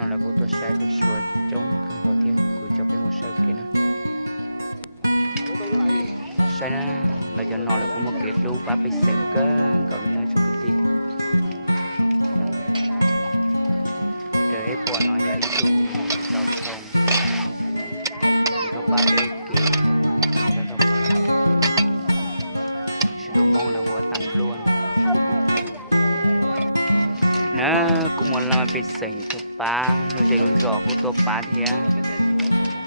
nào là của tôi sai tôi sửa chống cơn đầu tiên của cho cái một sai kia nữa sai nó là cho nó là của một kết lưu ba bị sẹn cơn còn mình nói cho cái tin để bỏ nó ra ít tu giao thông có ba cái kia người ta sử dụng mong là của tầm luôn nó cũng muốn làm bị sành cho ba nó dạy luôn rõ của tôi ba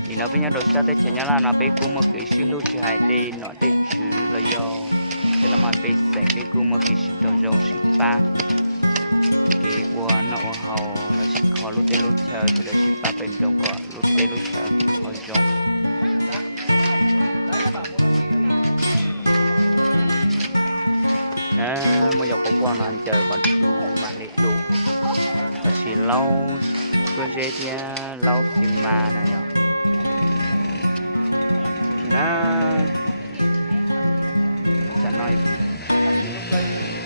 thì nó với nhau đột sát tới chỉ nhớ là nó bị cũng một cái xí lúc hai tê nó tê chữ là do cái là mà bị sành cái cũng một cái đồ rong xí ba cái qua nó hầu nó xí khó lúc tê lúc chờ cho đợi xí ba bên trong có lúc tê lúc chờ hồi rong nó mới dọc qua nó chờ còn đủ mà để đủ và chỉ lâu tôi dễ thì lâu thì mà này nó sẽ nói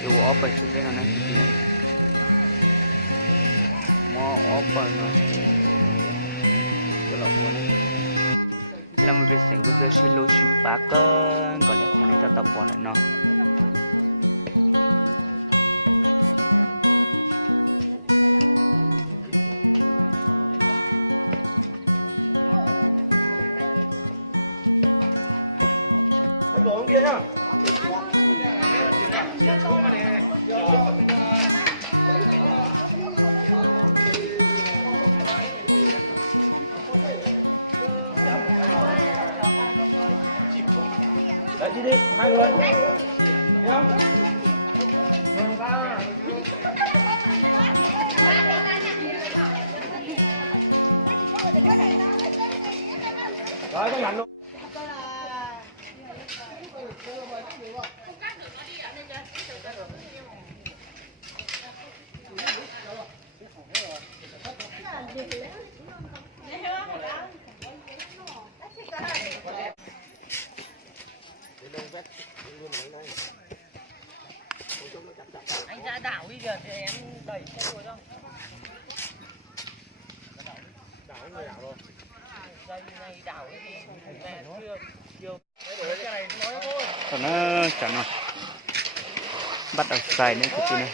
dù open xuống cái này more open nó cái lỗ là một việc sinh của tôi xin lỗi sự bác còn lại con này ta tập bọn lại nó Đồ kia nhá. Đấy đi đi, hai người. Đi không? Vâng ta. Rồi con nhận luôn. Anh ra đảo đi kìa thì em đẩy xe rồi đâu. Đảo người đảo rồi. Đây này đảo đi mẹ chưa cái này nói thôi. còn nó chẳng nào bắt đầu xài nữa cái này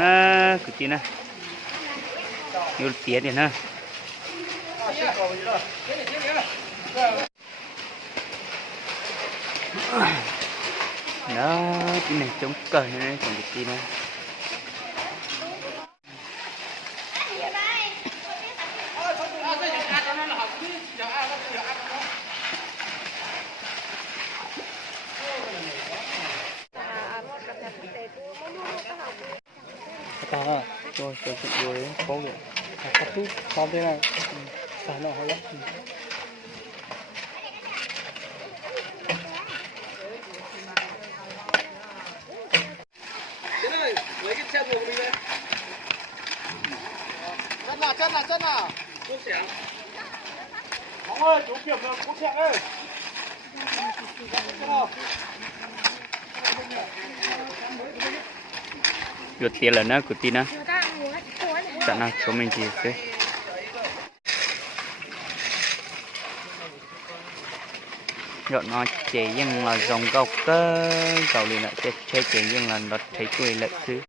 nó cái gì nè nhiều tiền thì nè đó cái này chống cờ này còn cái gì nữa à rồi chuyện rồi có được cắt chút xong thế này xả nó hơi lắm Tiến ơi, lấy cái xe buồng đi đây. Chân nào. Cuốc xẻng. Bóng ơi, chú kiểm được cuốc xẻng ơi. vừa tiền là nó của tin á chẳng nào của mình chỉ thế rồi nó chỉ nhưng là dòng gốc cơ cầu liền lại chơi chỉ nhưng là nó thấy tuổi lại chứ